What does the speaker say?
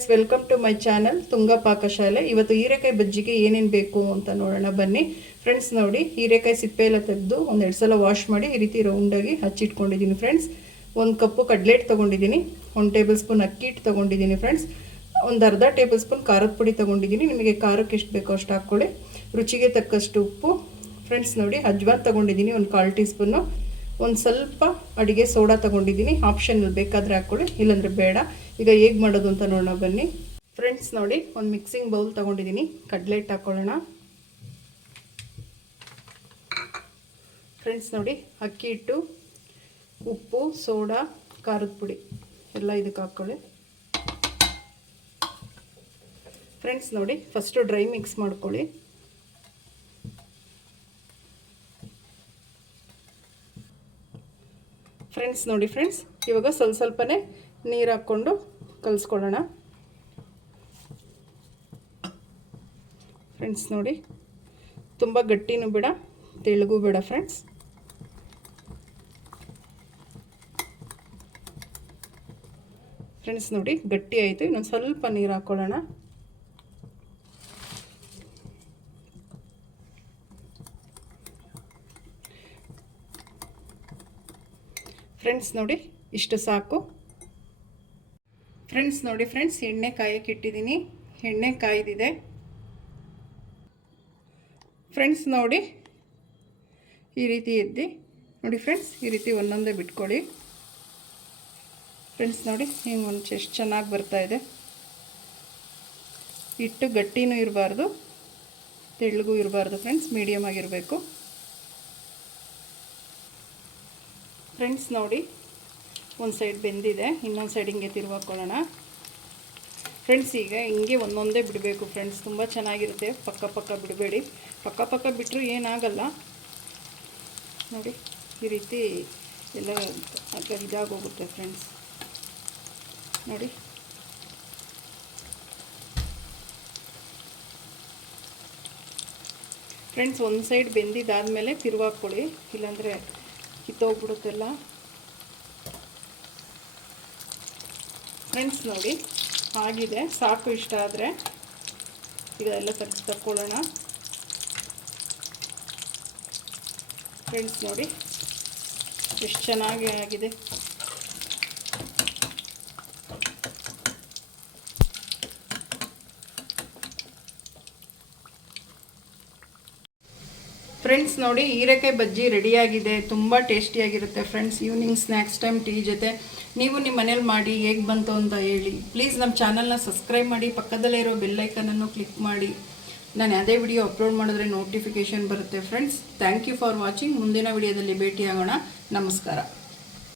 Friends, welcome to my channel Tunga Pakashale. ಇವತ್ತು ಹೀರೆಕಾಯಿ ಬಜ್ಜಿಗೆ ಏನೇನು ಬೇಕು ಅಂತ ನೋಡೋಣ ಬನ್ನಿ. ಫ್ರೆಂಡ್ಸ್ ನೋಡಿ, ಹೀರೆಕಾಯಿ ಸಿಪ್ಪೆ ಎಲ್ಲ ತೆಗೆದು ಒಂದೆರಡು ಸಲ ವಾಶ್ ಮಾಡಿ ಈ ರೀತಿ ರೌಂಡಾಗಿ ಹಚ್ಚಿಟ್ಕೊಂಡಿದ್ದೀನಿ ಫ್ರೆಂಡ್ಸ್. ಒಂದು ಕಪ್ಪು ಕಡ್ಲೆಟ್ ತೊಗೊಂಡಿದ್ದೀನಿ, 1 ಟೇಬಲ್ ಸ್ಪೂನ್ ಅಕ್ಕಿ ಹಿಟ್ಟು ತೊಗೊಂಡಿದ್ದೀನಿ ಫ್ರೆಂಡ್ಸ್. ಒಂದು ಅರ್ಧ ಟೇಬಲ್ ಸ್ಪೂನ್ ಖಾರದ ಪುಡಿ ತೊಗೊಂಡಿದ್ದೀನಿ. ನಿಮಗೆ ಖಾರಕ್ಕೆ ಎಷ್ಟು ಬೇಕೋ ಅಷ್ಟು ಹಾಕ್ಕೊಳ್ಳಿ. ರುಚಿಗೆ ತಕ್ಕಷ್ಟು ಉಪ್ಪು ಫ್ರೆಂಡ್ಸ್. ನೋಡಿ, ಅಜ್ವಾನ್ ತೊಗೊಂಡಿದ್ದೀನಿ, ಒಂದು 1/4 ಟೀ ಸ್ಪೂನು. ಒಂದು ಸ್ವಲ್ಪ ಅಡುಗೆ ಸೋಡಾ ತೊಗೊಂಡಿದ್ದೀನಿ, ಆಪ್ಷನಲ್ ಬೇಕಾದರೆ ಹಾಕ್ಕೊಳ್ಳಿ, ಇಲ್ಲಾಂದರೆ ಬೇಡ. ಈಗ ಹೇಗೆ ಮಾಡೋದು ಅಂತ ನೋಡೋಣ ಬನ್ನಿ. ಫ್ರೆಂಡ್ಸ್ ನೋಡಿ, ಒಂದು ಮಿಕ್ಸಿಂಗ್ ಬೌಲ್ ತೊಗೊಂಡಿದ್ದೀನಿ, ಕಡ್ಲೆಟ್ ಹಾಕ್ಕೊಳ್ಳೋಣ. ಫ್ರೆಂಡ್ಸ್ ನೋಡಿ, ಅಕ್ಕಿ ಹಿಟ್ಟು, ಉಪ್ಪು, ಸೋಡಾ, ಖಾರದ ಪುಡಿ ಎಲ್ಲ ಇದಕ್ಕೆ ಹಾಕ್ಕೊಳ್ಳಿ. ಫ್ರೆಂಡ್ಸ್ ನೋಡಿ, ಫಸ್ಟು ಡ್ರೈ ಮಿಕ್ಸ್ ಮಾಡ್ಕೊಳ್ಳಿ. ಫ್ರೆಂಡ್ಸ್ ನೋಡಿ, ಇವಾಗ ಸ್ವಲ್ಪನೇ ನೀರು ಹಾಕ್ಕೊಂಡು ಕಲಿಸ್ಕೊಳ್ಳೋಣ. ಫ್ರೆಂಡ್ಸ್ ನೋಡಿ, ತುಂಬ ಗಟ್ಟಿನೂ ಬೇಡ, ತೆಳ್ಳಗೂ ಬೇಡ ಫ್ರೆಂಡ್ಸ್. ಫ್ರೆಂಡ್ಸ್ ನೋಡಿ, ಗಟ್ಟಿ ಆಯಿತು. ಇನ್ನೊಂದು ಸ್ವಲ್ಪ ನೀರು ಹಾಕ್ಕೊಳ್ಳೋಣ. ಫ್ರೆಂಡ್ಸ್ ನೋಡಿ, ಇಷ್ಟು ಸಾಕು. ಫ್ರೆಂಡ್ಸ್ ನೋಡಿ, ಎಣ್ಣೆ ಕಾಯಕ್ಕೆ ಇಟ್ಟಿದ್ದೀನಿ, ಎಣ್ಣೆ ಕಾಯ್ದಿದೆ. ಫ್ರೆಂಡ್ಸ್ ನೋಡಿ, ಈ ರೀತಿ ಎದ್ದಿ ನೋಡಿ ಫ್ರೆಂಡ್ಸ್, ಈ ರೀತಿ ಒಂದೊಂದೇ ಬಿಟ್ಕೊಳ್ಳಿ. ಫ್ರೆಂಡ್ಸ್ ನೋಡಿ, ಹಿಂಗೆ ಒಂದು ಎಷ್ಟು ಚೆನ್ನಾಗಿ ಬರ್ತಾಯಿದೆ. ಹಿಟ್ಟು ಗಟ್ಟಿನೂ ಇರಬಾರ್ದು, ತೆಳ್ಳಗೂ ಇರಬಾರ್ದು ಫ್ರೆಂಡ್ಸ್, ಮೀಡಿಯಮ್ ಆಗಿರಬೇಕು. ಫ್ರೆಂಡ್ಸ್ ನೋಡಿ, ಒಂದು ಸೈಡ್ ಬೆಂದಿದೆ, ಇನ್ನೊಂದು ಸೈಡ್ ಹಿಂಗೆ ತಿರುವಾಕೊಳ್ಳೋಣ. ಫ್ರೆಂಡ್ಸ್ ಈಗ ಹಿಂಗೆ ಒಂದೊಂದೇ ಬಿಡಬೇಕು ಫ್ರೆಂಡ್ಸ್, ತುಂಬ ಚೆನ್ನಾಗಿರುತ್ತೆ. ಪಕ್ಕ ಬಿಡಬೇಡಿ, ಪಕ್ಕ ಬಿಟ್ಟರು ಏನಾಗಲ್ಲ. ನೋಡಿ, ಈ ರೀತಿ ಎಲ್ಲ ಇದಾಗೋಗುತ್ತೆ ಫ್ರೆಂಡ್ಸ್. ನೋಡಿ, ಫ್ರೆಂಡ್ಸ್ ಒಂದು ಸೈಡ್ ಬೆಂದಿದ್ದಾದಮೇಲೆ ತಿರುವಾಕೊಳ್ಳಿ, ಇಲ್ಲಾಂದರೆ ಕಿತ್ತೋಗ್ಬಿಡುತ್ತೆಲ್ಲ. ಫ್ರೆಂಡ್ಸ್ ನೋಡಿ, ಆಗಿದೆ, ಸಾಕು. ಇಷ್ಟ ಆದರೆ ಈಗ ಎಲ್ಲ ತಕ್ಕೊಳ್ಳೋಣ. ಫ್ರೆಂಡ್ಸ್ ನೋಡಿ, ಎಷ್ಟು ಚೆನ್ನಾಗಿ ಆಗಿದೆ. ಫ್ರೆಂಡ್ಸ್ ನೋಡಿ, ಹೀರೆಕಾಯಿ ಬಜ್ಜಿ ರೆಡಿಯಾಗಿದೆ. ತುಂಬ ಟೇಸ್ಟಿಯಾಗಿರುತ್ತೆ friends. Evening snacks time tea ಜೊತೆ ನೀವು ನಿಮ್ಮ ಮನೇಲಿ ಮಾಡಿ ಹೇಗೆ ಬಂತು ಅಂತ ಹೇಳಿ. ಪ್ಲೀಸ್ ನಮ್ಮ ಚಾನಲ್ನ ಸಬ್ಸ್ಕ್ರೈಬ್ ಮಾಡಿ, ಪಕ್ಕದಲ್ಲೇ ಇರೋ ಬೆಲ್ಲೈಕನನ್ನು ಕ್ಲಿಕ್ ಮಾಡಿ. ನಾನು ಯಾವುದೇ ವಿಡಿಯೋ ಅಪ್ಲೋಡ್ ಮಾಡಿದ್ರೆ ನೋಟಿಫಿಕೇಷನ್ ಬರುತ್ತೆ friends. Thank you for watching. ಮುಂದಿನ ವಿಡಿಯೋದಲ್ಲಿ ಭೇಟಿಯಾಗೋಣ. ನಮಸ್ಕಾರ.